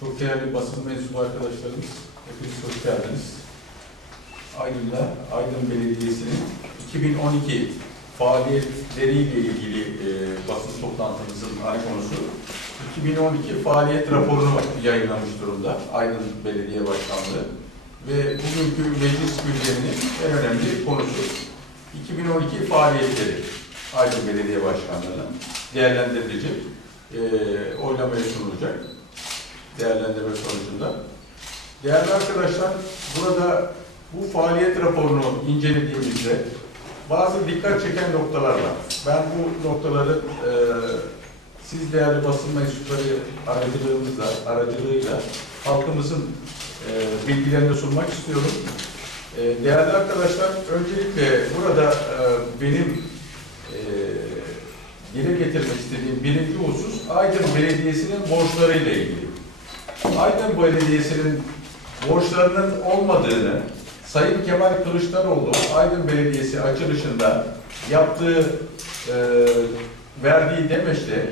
Çok değerli basın mensubu arkadaşlarımız, hepiniz hoş geldiniz. Aydın'da Aydın Belediyesi'nin 2012 faaliyetleriyle ilgili e, basın toplantımızın ana konusu 2012 faaliyet raporunu yayınlamış durumda Aydın Belediye Başkanlığı ve bugünkü meclis gündeminin en önemli konusu 2012 faaliyetleri Aydın Belediye Başkanlığı'nın değerlendirilecek, e, oylamaya sunulacak değerlendirme sonucunda. Değerli arkadaşlar, burada bu faaliyet raporunu incelediğimizde bazı dikkat çeken noktalar var. Ben bu noktaları e, siz değerli basın mensupları aracılığımızla, aracılığıyla halkımızın e, bilgilerini sunmak istiyorum. E, değerli arkadaşlar, öncelikle burada e, benim e, dile getirmek istediğim birinci husus Aydın Belediyesi'nin borçlarıyla ilgili. Aydın Belediyesi'nin borçlarının olmadığını Sayın Kemal Kılıçdaroğlu Aydın Belediyesi açılışında yaptığı e, verdiği demeçle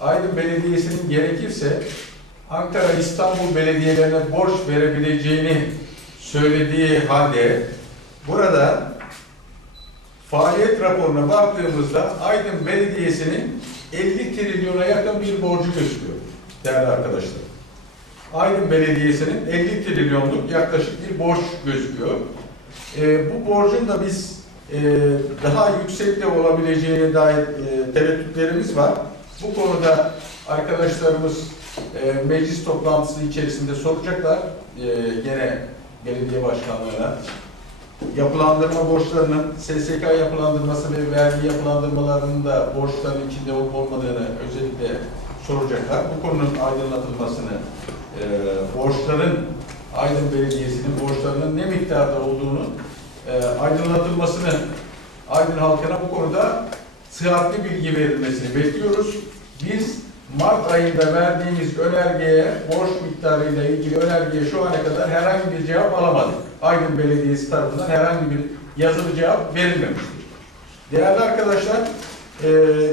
Aydın Belediyesi'nin gerekirse Ankara İstanbul belediyelerine borç verebileceğini söylediği halde burada faaliyet raporuna baktığımızda Aydın Belediyesi'nin 50 trilyona yakın bir borcu gözüküyor değerli arkadaşlar. Aydın Belediyesi'nin 50 trilyonluk yaklaşık bir borç gözüküyor. E, bu borcun da biz e, daha yüksek de olabileceğine dair e, tereddütlerimiz var. Bu konuda arkadaşlarımız e, meclis toplantısı içerisinde soracaklar. E, gene belediye başkanlığına yapılandırma borçlarının SSK yapılandırması ve vergi yapılandırmalarının da borçların içinde olup olmadığını özellikle soracaklar. Bu konunun aydınlatılmasını, e, borçların Aydın Belediyesi'nin borçlarının ne miktarda olduğunu e, aydınlatılmasını Aydın halkına bu konuda sıhhatli bilgi verilmesini bekliyoruz. Biz Mart ayında verdiğimiz önergeye, borç miktarıyla ilgili önergeye şu ana kadar herhangi bir cevap alamadık. Aydın Belediyesi tarafından herhangi bir yazılı cevap verilmemiştir. Değerli arkadaşlar, e,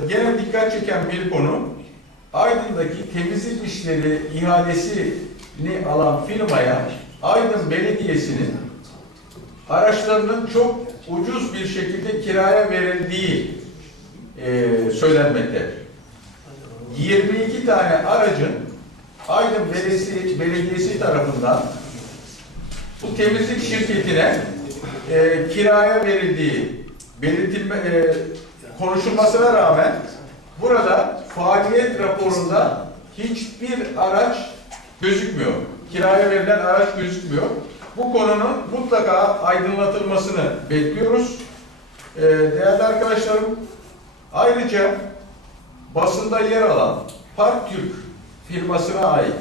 gene dikkat çeken bir konu, Aydın'daki temizlik işleri ihalesini alan firmaya Aydın Belediyesi'nin araçlarının çok ucuz bir şekilde kiraya verildiği e, söylenmekte. 22 tane aracın Aydın Belediyesi, Belediyesi tarafından bu temizlik şirketine e, kiraya verildiği belirtilme, e, konuşulmasına rağmen burada faaliyet raporunda hiçbir araç gözükmüyor. Kiraya verilen araç gözükmüyor. Bu konunun mutlaka aydınlatılmasını bekliyoruz. Ee, değerli arkadaşlarım, ayrıca basında yer alan Parktürk firmasına ait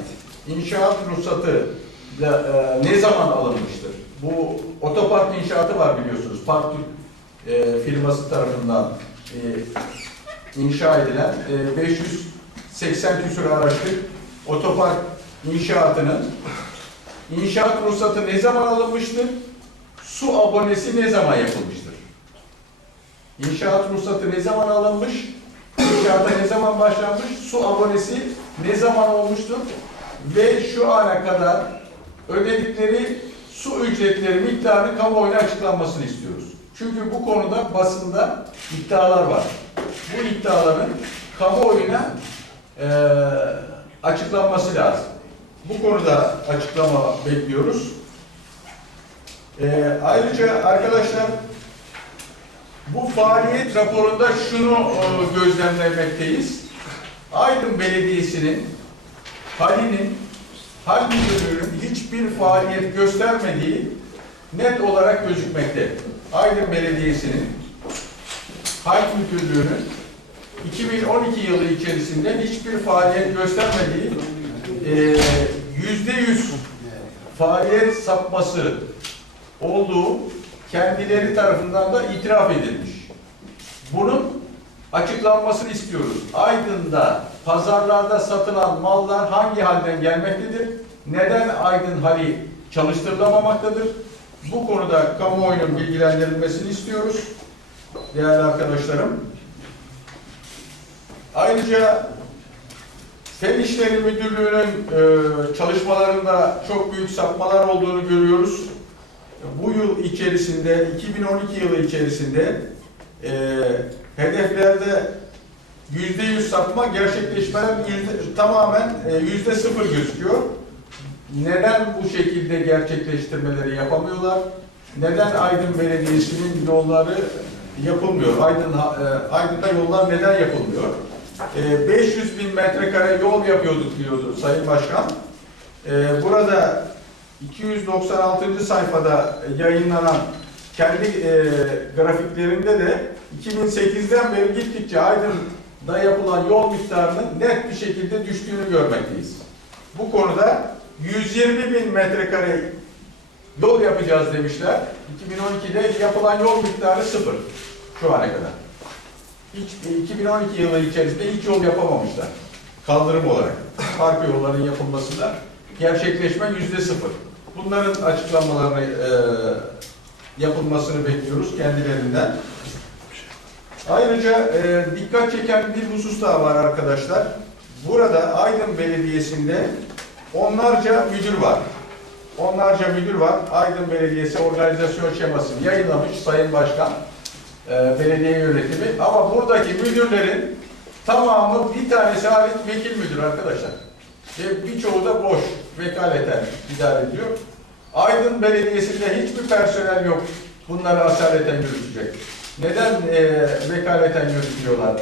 inşaat ruhsatı e, ne zaman alınmıştır? Bu otopark inşaatı var biliyorsunuz. Parktürk e, firması tarafından e, inşa edilen e, 580 küsur araçlık otopark inşaatının inşaat ruhsatı ne zaman alınmıştır? Su abonesi ne zaman yapılmıştır? İnşaat ruhsatı ne zaman alınmış? İnşaata ne zaman başlanmış? Su abonesi ne zaman olmuştur? Ve şu ana kadar ödedikleri su ücretleri miktarını kamuoyuna açıklanmasını istiyoruz. Çünkü bu konuda basında iddialar var. Bu iddiaların kamuoyuna eee açıklanması lazım. Bu konuda açıklama bekliyoruz. Eee, ayrıca arkadaşlar bu faaliyet raporunda şunu e, gözlemlemekteyiz. Aydın Belediyesi'nin halinin, hal müdürlüğünün hiçbir faaliyet göstermediği net olarak gözükmekte. Aydın Belediyesi'nin hal müdürlüğünün 2012 yılı içerisinde hiçbir faaliyet göstermediği e, yüzde yüz faaliyet sapması olduğu kendileri tarafından da itiraf edilmiş. Bunun açıklanmasını istiyoruz. Aydın'da pazarlarda satılan mallar hangi halden gelmektedir? Neden Aydın hali çalıştırılamamaktadır? Bu konuda kamuoyunun bilgilendirilmesini istiyoruz. Değerli arkadaşlarım. Ayrıca Fen İşleri Müdürlüğü'nün e, çalışmalarında çok büyük sapmalar olduğunu görüyoruz. Bu yıl içerisinde, 2012 yılı içerisinde e, hedeflerde yüzde yüz sapma, gerçekleşmeler yüzde, tamamen e, yüzde sıfır gözüküyor. Neden bu şekilde gerçekleştirmeleri yapamıyorlar? Neden Aydın Belediyesi'nin yolları yapılmıyor? Aydın, e, Aydın'da yollar neden yapılmıyor? E, 500 bin metrekare yol yapıyorduk diyordu Sayın Başkan. E, burada 296. sayfada yayınlanan kendi e, grafiklerinde de 2008'den beri gittikçe Aydın'da yapılan yol miktarının net bir şekilde düştüğünü görmekteyiz. Bu konuda 120 bin metrekare yol yapacağız demişler. 2012'de yapılan yol miktarı sıfır şu ana kadar. Hiç, 2012 yılı içerisinde hiç yol yapamamışlar. Kaldırım olarak. Park yolların yapılmasında gerçekleşme yüzde sıfır. Bunların açıklamalarını e, yapılmasını bekliyoruz kendilerinden. Ayrıca e, dikkat çeken bir husus daha var arkadaşlar. Burada Aydın Belediyesi'nde onlarca müdür var. Onlarca müdür var. Aydın Belediyesi organizasyon şemasını yayınlamış Sayın Başkan, e, belediye yönetimi. Ama buradaki müdürlerin tamamı bir tanesi hariç vekil müdür arkadaşlar. Ve birçoğu da boş, vekaleten idare ediyor. Aydın Belediyesi'nde hiçbir personel yok. Bunları asaleten yürütecek. Neden e, vekaleten yürütüyorlar?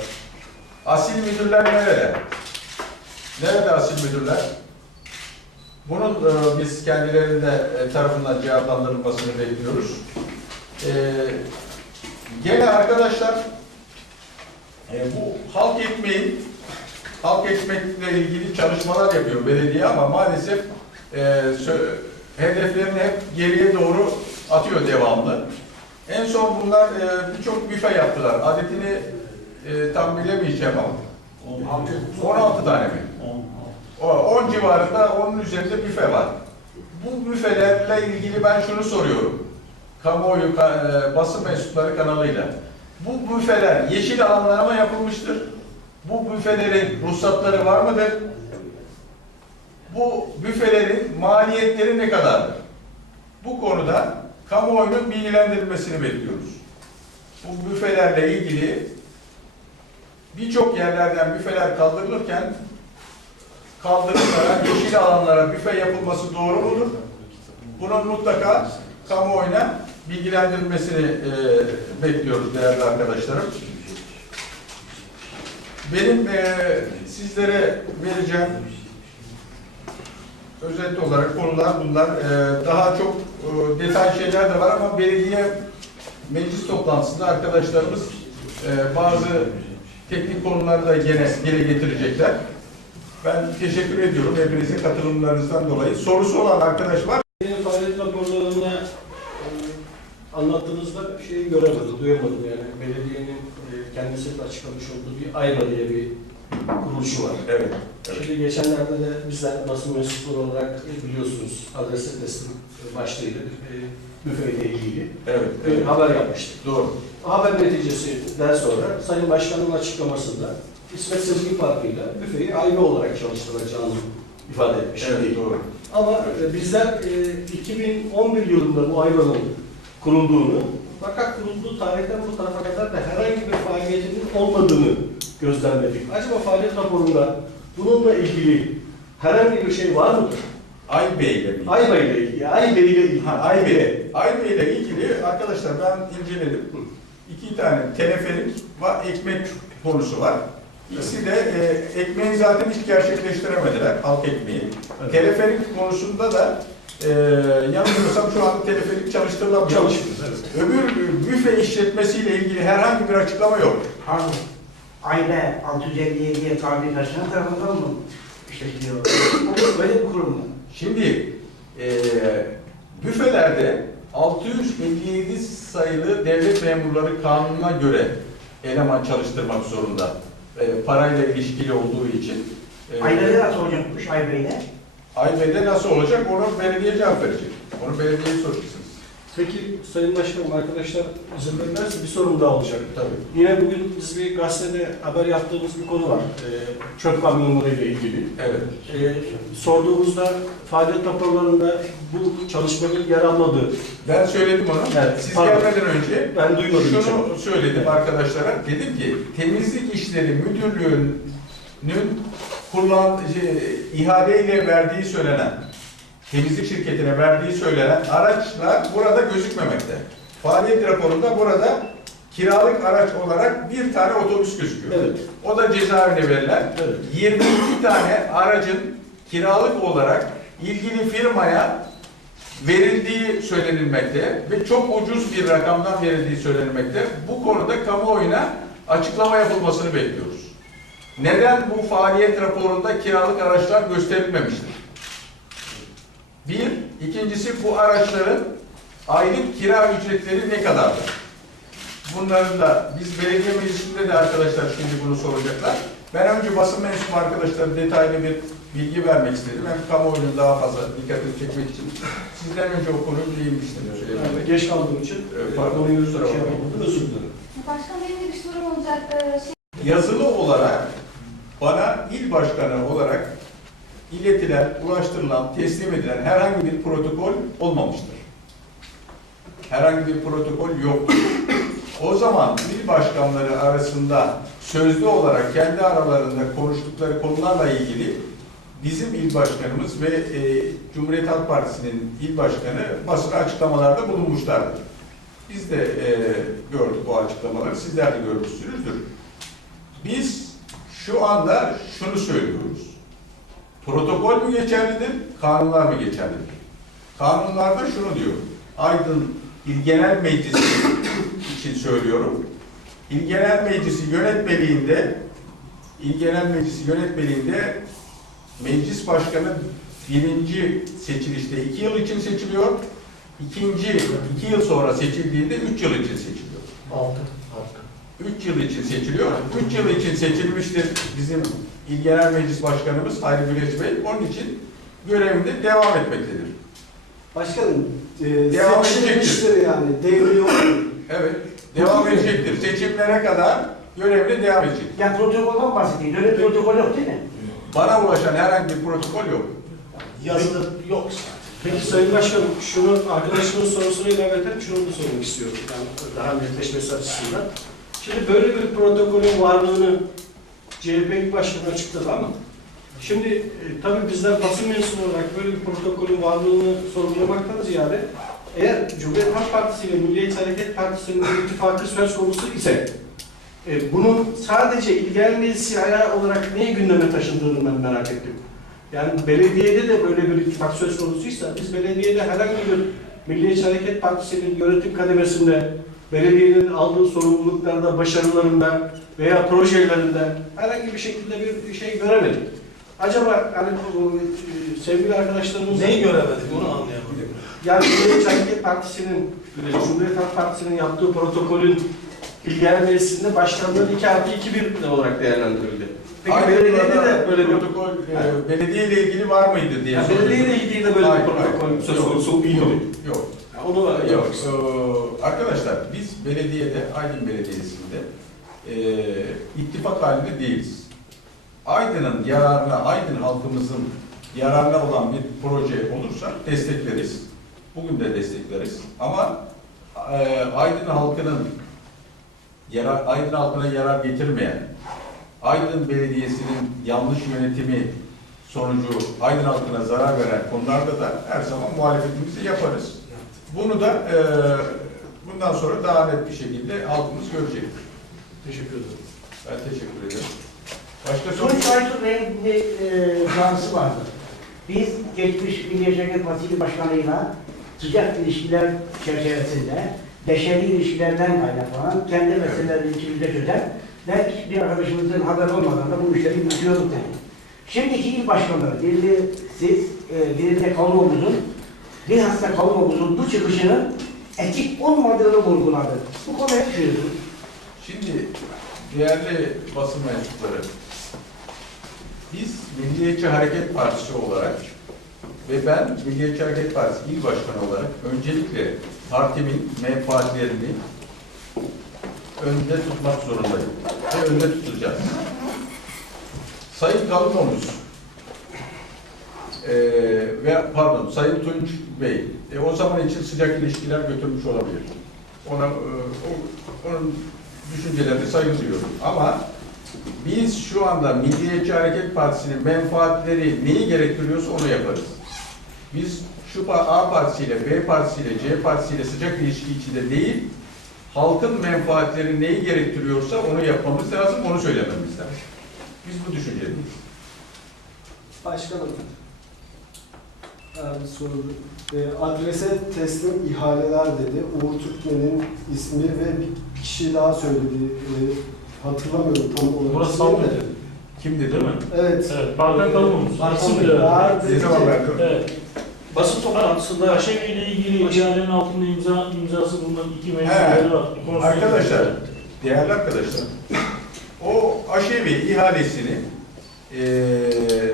Asil müdürler nerede? Nerede asil müdürler? Bunun e, biz kendilerinde e, tarafından cevaplandırılmasını bekliyoruz. E, gene arkadaşlar e, bu halk ekmeğin halk ekmekle ilgili çalışmalar yapıyor belediye ama maalesef e, hedeflerini hep geriye doğru atıyor devamlı. En son bunlar e, birçok büfe yaptılar. Adetini e, tam bilemeyeceğim ama. 16 tane mi? O 10 civarında onun üzerinde büfe var. Bu büfelerle ilgili ben şunu soruyorum. Kamuoyu ka- e, basın mensupları kanalıyla. Bu büfeler yeşil alanlara mı yapılmıştır? Bu büfelerin ruhsatları var mıdır? Bu büfelerin maliyetleri ne kadardır? Bu konuda kamuoyunun bilgilendirilmesini bekliyoruz. Bu büfelerle ilgili birçok yerlerden büfeler kaldırılırken kaldırımlara, yeşil alanlara büfe yapılması doğru mudur? Bunun mutlaka kamuoyuna bilgilendirilmesini e, bekliyoruz değerli arkadaşlarım. Benim e, sizlere vereceğim özet olarak konular bunlar. E, daha çok e, detay şeyler de var ama belediye meclis toplantısında arkadaşlarımız e, bazı teknik konuları da gene geri getirecekler. Ben teşekkür ediyorum hepinizin katılımlarınızdan dolayı. Sorusu olan arkadaş var. Benim faaliyet raporlarında e, anlattığınızda göremedim, duyamadım yani. Belediyenin e, kendisinin açıklamış olduğu bir AYBA diye bir kuruluşu var. Evet. evet. Şimdi geçenlerde de bizler basın mensupları olarak e, biliyorsunuz adrese teslim başlığıyla e, büfeyle ilgili Evet. bir evet. haber yapmıştık. Doğru. Haber neticesinden sonra Sayın Başkan'ın açıklamasında İsmet Sezgin Parkı'yla büfeyi ayrı olarak çalıştıracağını ifade etmiş. Evet doğru. Ama e, bizler e, 2011 yılında bu ayranın kurulduğunu fakat kurulduğu tarihten bu tarafa kadar da herhangi bir faaliyetinin olmadığını gözlemledik. Acaba faaliyet raporunda bununla ilgili herhangi bir şey var mıdır? Ay Bey ile ilgili. Ayba ile ilgili, Ayba ile ilgili. Ha, Ay Bey. Ay Bey ile ilgili arkadaşlar ben inceledim. İki tane teleferik var, ekmek konusu var. İkisi de e, ekmeği zaten hiç gerçekleştiremediler, halk ekmeği. Evet. Teleferik konusunda da e, yanılmıyorsam şu anda teleferik çalıştırılamıyor. Çalışıyoruz, evet. Öbür büfe işletmesiyle ilgili herhangi bir açıklama yok. Pardon. Aile 657 fabrikasının tarafından mı işletiliyor? O böyle bir kurum mu? Şimdi e, büfelerde 657 sayılı devlet memurları kanununa göre eleman çalıştırmak zorunda. E, parayla ilişkili olduğu için. E, Ailede nasıl olacakmış Aile'yle? AYB'de nasıl olacak onu belediye cevap verecek. Onu belediyeye soracaksınız. Peki Sayın Başkanım, arkadaşlar izin verirlerse bir sorum daha olacak. Tabii. Yine bugün biz bir gazetede haber yaptığımız bir konu var. Ee, çöp kamyonları ile ilgili. Evet. Ee, sorduğumuzda faaliyet raporlarında bu çalışmanın yer almadığı, Ben söyledim onu. Evet, Siz pardon. gelmeden önce ben duymadım şunu söyledim arkadaşlara. Dedim ki temizlik işleri müdürlüğünün kullan şey, ihaleyle verdiği söylenen temizlik şirketine verdiği söylenen araçlar burada gözükmemekte. Faaliyet raporunda burada kiralık araç olarak bir tane otobüs gözüküyor. Evet. O da cezaevine verilen Evet. 22 tane aracın kiralık olarak ilgili firmaya verildiği söylenilmekte ve çok ucuz bir rakamdan verildiği söylenilmekte. Bu konuda kamuoyuna açıklama yapılmasını bekliyoruz. Neden bu faaliyet raporunda kiralık araçlar gösterilmemiştir? Bir, ikincisi bu araçların aylık kira ücretleri ne kadardır? Bunların da biz belediye meclisinde de arkadaşlar şimdi bunu soracaklar. Ben önce basın mensubu arkadaşlara detaylı bir bilgi vermek istedim. Hem kamuoyunun daha fazla dikkatini çekmek için. Sizden önce o konuyu değinmiştim. Yani geç kaldığım için e, pardon. Kusura şey yapamadım, özür dilerim. Başkan benim de bir sorum olacak. Ee, şey, Yazılı olarak bana il başkanı olarak iletilen, ulaştırılan, teslim edilen herhangi bir protokol olmamıştır. Herhangi bir protokol yoktur. O zaman il başkanları arasında sözlü olarak kendi aralarında konuştukları konularla ilgili bizim il başkanımız ve e, Cumhuriyet Halk Partisi'nin il başkanı basına açıklamalarda bulunmuşlardır. Biz de e, gördük bu açıklamaları, sizler de görmüşsünüzdür. Biz şu anda şunu söylüyoruz. Protokol mü geçerlidir, kanunlar mı geçerlidir? Kanunlarda şunu diyor. Aydın İl Genel Meclisi için söylüyorum. İl Genel Meclisi yönetmeliğinde İl Genel Meclisi yönetmeliğinde meclis başkanı birinci seçilişte iki yıl için seçiliyor. İkinci, iki yıl sonra seçildiğinde üç yıl için seçiliyor. Altı. 3 yıl için seçiliyor. 3 yıl için seçilmiştir bizim İl Genel Meclis Başkanımız Hayri Güleç Bey. Onun için görevinde devam etmektedir. Başkanım, e, Devam seçilmiştir yani, devri yok. Evet, devam edecektir. Seçimlere kadar görevine devam edecek. Yani protokoldan bahsedeyim. Öyle protokol yok değil mi? Bana ulaşan herhangi bir protokol yok. Yazılı yok Peki Sayın Başkanım, şunu arkadaşımın sorusuna ilaveten şunu da sormak istiyorum. Yani daha netleşmesi açısından. Şimdi böyle bir protokolün varlığını CHP İl Başkanı açıkladı ama şimdi e, tabii bizler basın mensubu olarak böyle bir protokolün varlığını sorgulamaktan ziyade eğer Cumhuriyet Halk Partisi ile Milliyetçi Hareket Partisi'nin bir ittifakı söz konusu ise e, bunun sadece İl Genel Meclisi ayağı olarak niye gündeme taşındığını ben merak ettim. Yani belediyede de böyle bir ittifak söz konusuysa biz belediyede herhangi bir Milliyetçi Hareket Partisi'nin yönetim kademesinde belediyenin aldığı sorumluluklarda, başarılarında veya projelerinde herhangi bir şekilde bir şey göremedik. Acaba hani bu, e, sevgili arkadaşlarımız Neyi göremedik onu anlayamadım. yani Hareket Partisi'nin, Cumhuriyet Halk Partisi'nin yaptığı protokolün İl Genel Meclisi'nde başkanlığın 2 artı 2 bir olarak değerlendirildi. Peki Aynı belediyede de böyle bir protokol e, belediye ile ilgili var mıydı diye yani soruyorum. belediyeyle ilgili de böyle Hayır, bir protokol hayır. söz konusu Yok, değil. Yok. yok. Yani Onu da Yok. Ee, arkadaşlar biz belediyede, Aydın Belediyesi'nde e, ittifak halinde değiliz. Aydın'ın yararına, Aydın halkımızın yararına olan bir proje olursa destekleriz. Bugün de destekleriz. Ama e, Aydın halkının yarar, Aydın halkına yarar getirmeyen, Aydın Belediyesi'nin yanlış yönetimi sonucu Aydın halkına zarar veren konularda da her zaman muhalefetimizi yaparız. Bunu da e, bundan sonra daha net bir şekilde halkımız görecektir. Teşekkür ederim. Ben teşekkür ederim. Başka soru? Tunç Aytur Bey'in bir e, çağrısı vardı. Biz geçmiş Milliyetçi Hareket Partisi Başkanı'yla sıcak ilişkiler çerçevesinde beşeri ilişkilerden kaynaklanan kendi meselelerini içimizde çözen ve hiçbir arkadaşımızın haberi olmadan da bu işleri yürütüyoruz dedi. Şimdiki il başkanları, biri siz, e, biri de Kavuoğlu'nun, bilhassa Kavuoğlu'nun bu çıkışının etik olmadığını vurguladı. Bu konuya ne? Şimdi değerli basın mensupları, biz Milliyetçi Hareket Partisi olarak ve ben Milliyetçi Hareket Partisi İl Başkanı olarak öncelikle partimin menfaatlerini önde tutmak zorundayım. Ve önde tutacağız. Sayın Kalınomuz eee ve pardon Sayın Tunç Bey e, o zaman için sıcak ilişkiler götürmüş olabilir. Ona e, onun düşüncelerini saygı duyuyorum. Ama biz şu anda Milliyetçi Hareket Partisi'nin menfaatleri neyi gerektiriyorsa onu yaparız. Biz şu A partisiyle, B partisiyle, C partisiyle sıcak ilişki içinde değil, halkın menfaatleri neyi gerektiriyorsa onu yapmamız lazım, onu söylememiz lazım. Biz bu düşünceliyiz. Başkanım. Abi soru. E, adrese teslim ihaleler dedi. Uğur Türkmen'in ismi ve bir kişi daha söyledi. E, hatırlamıyorum tam olarak. Burası ismini Sallı de. dedi. Kimdi Değil mi? Evet. Evet. Dedi. Ne zaman verdi? Evet. Basın toplantısında Aşevi ile ilgili ihalenin altında imza imzası bulunan iki meclisleri var. Arkadaşlar, değerli arkadaşlar, o aşevi ihalesini eee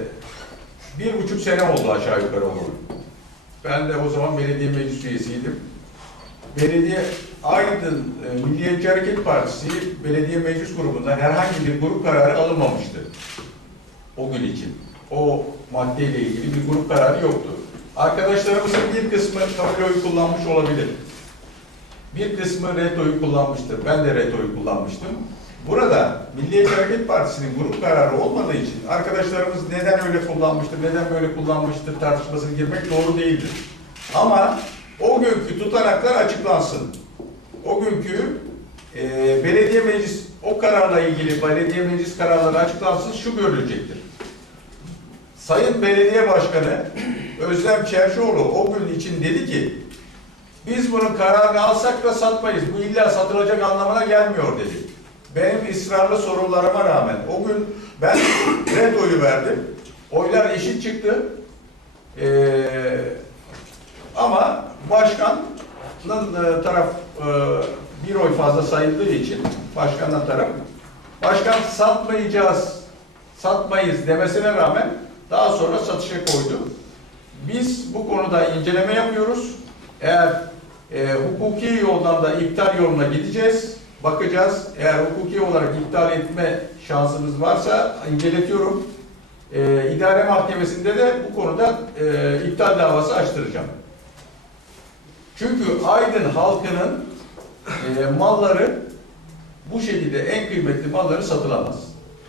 bir buçuk sene oldu aşağı yukarı oldu. Ben de o zaman belediye meclis üyesiydim. Belediye Aydın e, Milliyetçi Hareket Partisi belediye meclis grubunda herhangi bir grup kararı alınmamıştı. O gün için. O maddeyle ilgili bir grup kararı yoktu. Arkadaşlarımızın bir kısmı kabul oyu kullanmış olabilir. Bir kısmı red oyu kullanmıştır. Ben de red oyu kullanmıştım. Burada Milliyetçi Hareket Partisi'nin grup kararı olmadığı için arkadaşlarımız neden öyle kullanmıştır, neden böyle kullanmıştır tartışmasına girmek doğru değildir. Ama o günkü tutanaklar açıklansın. O günkü e, belediye meclis o kararla ilgili belediye meclis kararları açıklansın şu görülecektir. Sayın Belediye Başkanı Özlem Çerşioğlu o gün için dedi ki biz bunun kararını alsak da satmayız. Bu illa satılacak anlamına gelmiyor dedi. Benim ısrarlı sorularıma rağmen o gün ben red oyu verdim. Oylar eşit çıktı. Ee, ama başkanın e, taraf e, bir oy fazla sayıldığı için başkandan taraf başkan satmayacağız, satmayız demesine rağmen daha sonra satışa koydu. Biz bu konuda inceleme yapıyoruz. Eğer e, hukuki yoldan da iptal yoluna gideceğiz. Bakacağız. Eğer hukuki olarak iptal etme şansımız varsa inceletiyorum. E, idare mahkemesinde de bu konuda e, iptal davası açtıracağım. Çünkü Aydın halkının e, malları bu şekilde en kıymetli malları satılamaz.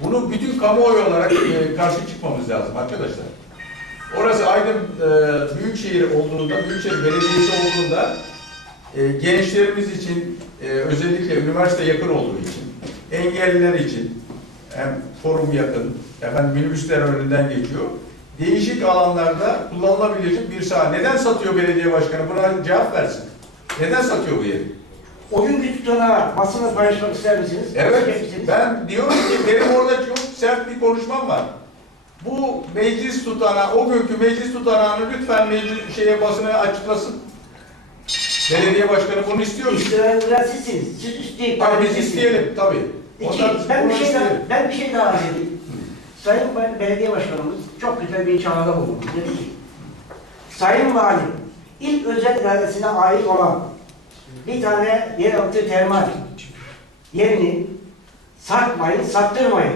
Bunu bütün kamuoyu olarak e, karşı çıkmamız lazım arkadaşlar. Orası Aydın e, Büyükşehir olduğunda, Büyükşehir Belediyesi olduğunda e, gençlerimiz için, e, özellikle üniversite yakın olduğu için, engelliler için, hem forum yakın, hemen minibüsler önünden geçiyor. Değişik alanlarda kullanılabilecek bir saha. Neden satıyor belediye başkanı? Buna cevap versin. Neden satıyor bu yeri? O günkü tutanağı basına paylaşmak ister misiniz? Evet, misiniz? ben diyorum ki benim orada çok sert bir konuşmam var. Bu meclis tutanağı, o günkü meclis tutanağını lütfen meclis şeye basına açıklasın. Belediye başkanı bunu istiyor mu? İstirenler sizsiniz. Siz isteyip Tabii biz isteyelim tabii. İki, Ondan ben bir şey daha, ben bir şey daha arz edeyim. Sayın Be- Belediye Başkanımız çok güzel bir çağrıda bulundu. Dedi ki, Sayın Valim, ilk özel idaresine ait olan bir tane yeraltı termal yerini satmayın, sattırmayın.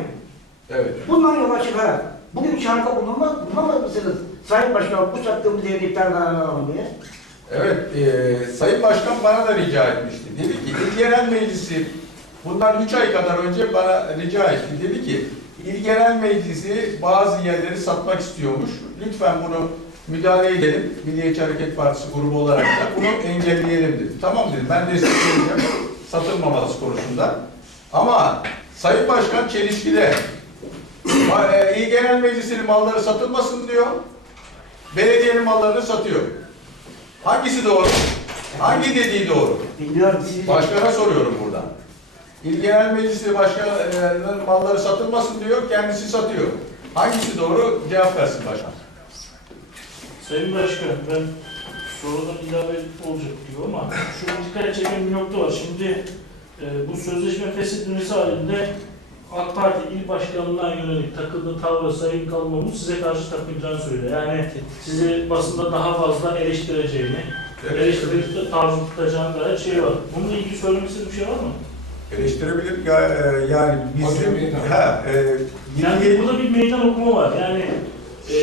Evet. Bundan yola çıkarak bugün çağrıda bulunmaz, bulunamaz mısınız? Sayın Başkan bu sattığımız yerini iptal alalım diye. Evet, e, Sayın Başkan bana da rica etmişti. Dedi ki, İl Genel Meclisi bundan 3 ay kadar önce bana rica etti. Dedi ki, İl Genel Meclisi bazı yerleri satmak istiyormuş. Lütfen bunu müdahale edelim. Milliyetçi Hareket Partisi grubu olarak da bunu engelleyelim dedi. Tamam dedim, ben destekleyeceğim satılmaması konusunda. Ama Sayın Başkan çelişkide. E, İl Genel Meclisi'nin malları satılmasın diyor. Belediyenin mallarını satıyor. Hangisi doğru? Hangi dediği doğru? Bilmiyorum Başkana soruyorum buradan. İl Genel Meclisi başkanının malları satılmasın diyor, kendisi satıyor. Hangisi doğru? Cevap versin başkan. Sayın Başkan, ben sorudan ilave olacak gibi ama şu dikkat çeken bir nokta var. Şimdi e, bu sözleşme feshedilmesi halinde AK Parti il başkanlığına yönelik takıldığı tavrı Sayın Kalmamız size karşı takılacağını söylüyor. Yani sizi basında daha fazla eleştireceğini, eleştirip tarzı tutacağını dair şey var. Bununla ilgili söylemek istediğiniz bir şey var mı? Eleştirebilir ya, e, yani bizim ha, e, Yani milli- burada bir meydan okuma var. Yani e,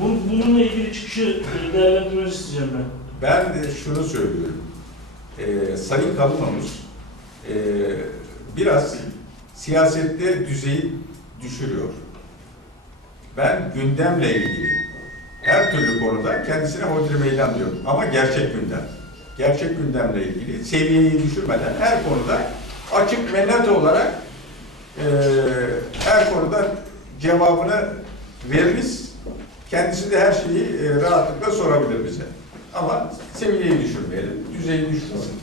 bu, bununla ilgili çıkışı e, değerlendirmenizi isteyeceğim ben. Ben de şunu söylüyorum. Ee, Sayın Kalınmamız e, biraz siyasette düzeyi düşürüyor. Ben gündemle ilgili her türlü konuda kendisine hodri meydan diyorum. Ama gerçek gündem. Gerçek gündemle ilgili seviyeyi düşürmeden her konuda açık ve net olarak e, her konuda cevabını veririz. Kendisi de her şeyi e, rahatlıkla sorabilir bize. Ama seviyeyi düşürmeyelim, düzeyi düşürmeyelim.